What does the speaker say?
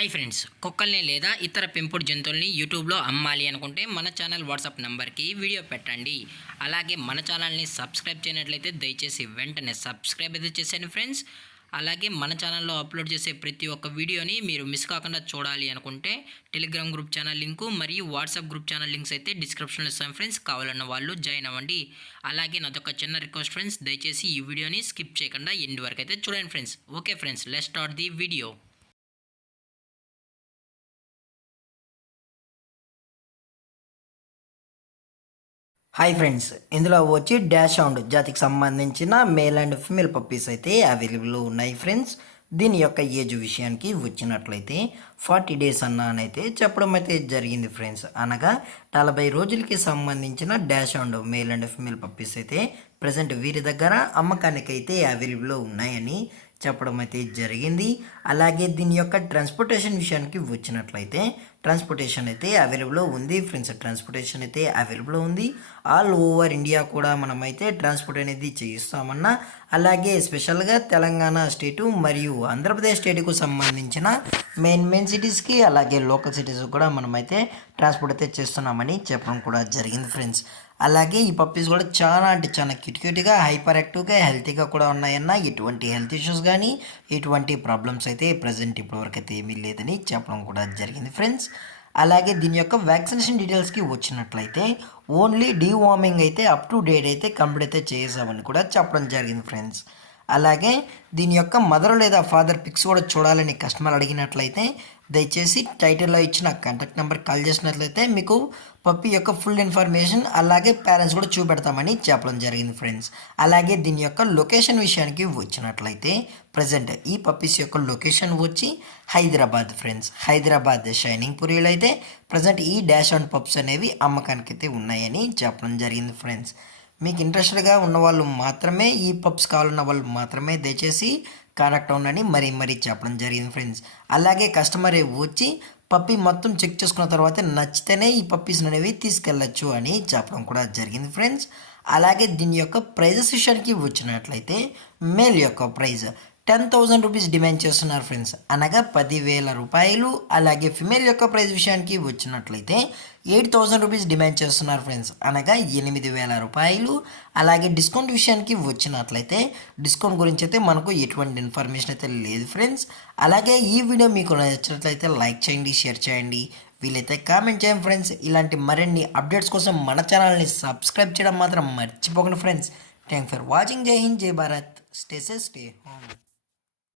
Hi friends, కుక్కల్ని లేదా ఇతర పెంపుడు జంతువుల్ని యూట్యూబ్లో అమ్మాలి అనుకుంటే మన ఛానల్ వాట్సాప్ నెంబర్కి వీడియో పెట్టండి. అలాగే మన ఛానల్ని సబ్స్క్రైబ్ చేయనట్లయితే దయచేసి వెంటనే సబ్స్క్రైబ్ అయితే చేసేయండి ఫ్రెండ్స్. అలాగే మన ఛానల్లో అప్లోడ్ చేసే ప్రతి ఒక్క వీడియోని మీరు మిస్ కాకుండా చూడాలి అనుకుంటే టెలిగ్రామ్ గ్రూప్ ఛానల్ లింకు మరియు వాట్సాప్ గ్రూప్ ఛానల్ లింక్స్ అయితే డిస్క్రిప్షన్లో ఇస్తాను ఫ్రెండ్స్. కావాలన్న వాళ్ళు జాయిన్ అవ్వండి. అలాగే నాదొక చిన్న రిక్వెస్ట్ ఫ్రెండ్స్, దయచేసి ఈ వీడియోని స్కిప్ చేయకుండా ఎండ్ వరకు అయితే చూడండి friends. Okay friends, let's start the video. Hi friends, ఇందులో వచ్చి డాష్ హౌండ్ జాతికి సంబంధించిన మేల్ అండ్ ఫిమేల్ పప్పీస్ అయితే అవైలబుల్ ఉన్నాయి ఫ్రెండ్స్. దీని యొక్క ఏజ్ విషయానికి వచ్చినట్లయితే 40 డేస్ అన్నానైతే చెప్పడం అయితే జరిగింది ఫ్రెండ్స్. అనగా 40 రోజులకి సంబంధించిన dash hound male and female puppies అయితే ప్రజెంట్ వీరి దగ్గర అమ్మకానికి అయితే అవైలబుల్ ఉన్నాయని చెప్పడం అయితే జరిగింది. అలాగే దీని యొక్క ట్రాన్స్పోర్టేషన్ విషయానికి వచ్చినట్లయితే ట్రాన్స్పోర్టేషన్ అయితే అవైలబుల్ ఉంది ఫ్రెండ్స్. ట్రాన్స్పోర్టేషన్ అయితే అవైలబుల్ ఉంది. ఆల్ ఓవర్ ఇండియా కూడా మనమైతే ట్రాన్స్పోర్ట్ అనేది చేయిస్తామన్నా. అలాగే స్పెషల్గా తెలంగాణ స్టేటు మరియు ఆంధ్రప్రదేశ్ స్టేట్కు సంబంధించిన మెయిన్ సిటీస్కి అలాగే లోకల్ సిటీస్ కూడా మనమైతే ట్రాన్స్పోర్ట్ అయితే చేస్తున్నామని చెప్పడం కూడా జరిగింది ఫ్రెండ్స్. అలాగే ఈ పప్పీస్ కూడా చాలా అంటే చాలా క్యూట్గా హైపర్ యాక్టివ్గా హెల్తీగా కూడా ఉన్నాయన్న. ఎటువంటి హెల్త్ ఇష్యూస్ కానీ ఎటువంటి ప్రాబ్లమ్స్ అయితే ప్రజెంట్ ఇప్పటివరకు అయితే ఏమీ లేదని చెప్పడం కూడా జరిగింది ఫ్రెండ్స్. అలాగే దీని యొక్క వ్యాక్సినేషన్ డీటెయిల్స్కి వచ్చినట్లయితే ఓన్లీ డీవార్మింగ్ అయితే అప్ టు డేట్ అయితే కంప్లీట్ అయితే చేసామని కూడా చెప్పడం జరిగింది ఫ్రెండ్స్. అలాగే దీని యొక్క మదర్ లేదా ఫాదర్ పిక్స్ కూడా చూడాలని కస్టమర్ అడిగినట్లయితే దయచేసి టైటిల్లో ఇచ్చిన కాంటాక్ట్ నెంబర్ కాల్ చేసినట్లయితే మీకు పప్పి యొక్క ఫుల్ ఇన్ఫర్మేషన్ అలాగే పేరెంట్స్ కూడా చూపెడతామని చెప్పడం జరిగింది ఫ్రెండ్స్. అలాగే దీని యొక్క లొకేషన్ విషయానికి వచ్చినట్లయితే ప్రజెంట్ ఈ పప్పీస్ యొక్క లొకేషన్ వచ్చి హైదరాబాద్ ఫ్రెండ్స్. హైదరాబాద్ షైనింగ్ పూరిలో అయితే ప్రజెంట్ ఈ డాష్ అండ్ పప్స్ అనేవి అమ్మకానికి అయితే ఉన్నాయని చెప్పడం జరిగింది ఫ్రెండ్స్. మీకు ఇంట్రెస్టెడ్గా ఉన్న వాళ్ళు మాత్రమే, ఈ పప్స్ కావాలన్న వాళ్ళు మాత్రమే దయచేసి కాంటాక్ట్ అవ్వండి మరీ చెప్పడం జరిగింది ఫ్రెండ్స్. అలాగే కస్టమర్ వచ్చి పప్పి మొత్తం చెక్ చేసుకున్న తర్వాత నచ్చితేనే ఈ పప్పీస్ అనేవి తీసుకెళ్ళచ్చు అని చెప్పడం కూడా జరిగింది ఫ్రెండ్స్. అలాగే దీని యొక్క ప్రైజెస్ విషయానికి వచ్చినట్లయితే మేల్ యొక్క ప్రైజ్ 10,000 రూపీస్ డిమాండ్ చేస్తున్నారు ఫ్రెండ్స్, అనగా 10,000 రూపాయలు. అలాగే ఫిమేల్ యొక్క ప్రైస్ విషయానికి వచ్చినట్లయితే 8,000 రూపీస్ డిమాండ్ చేస్తున్నారు ఫ్రెండ్స్, అనగా 8,000 రూపాయలు. అలాగే డిస్కౌంట్ విషయానికి వచ్చినట్లయితే డిస్కౌంట్ గురించి అయితే మనకు ఎటువంటి ఇన్ఫర్మేషన్ అయితే లేదు ఫ్రెండ్స్. అలాగే ఈ వీడియో మీకు నచ్చినట్లయితే లైక్ చేయండి, షేర్ చేయండి, వీలైతే కామెంట్ చేయండి ఫ్రెండ్స్. ఇలాంటి మరిన్ని అప్డేట్స్ కోసం మన ఛానల్ని సబ్స్క్రైబ్ చేయడం మాత్రం మర్చిపోకండి ఫ్రెండ్స్. Thank for watching. జై హింద్, జై Bharat. Stay safe, stay home.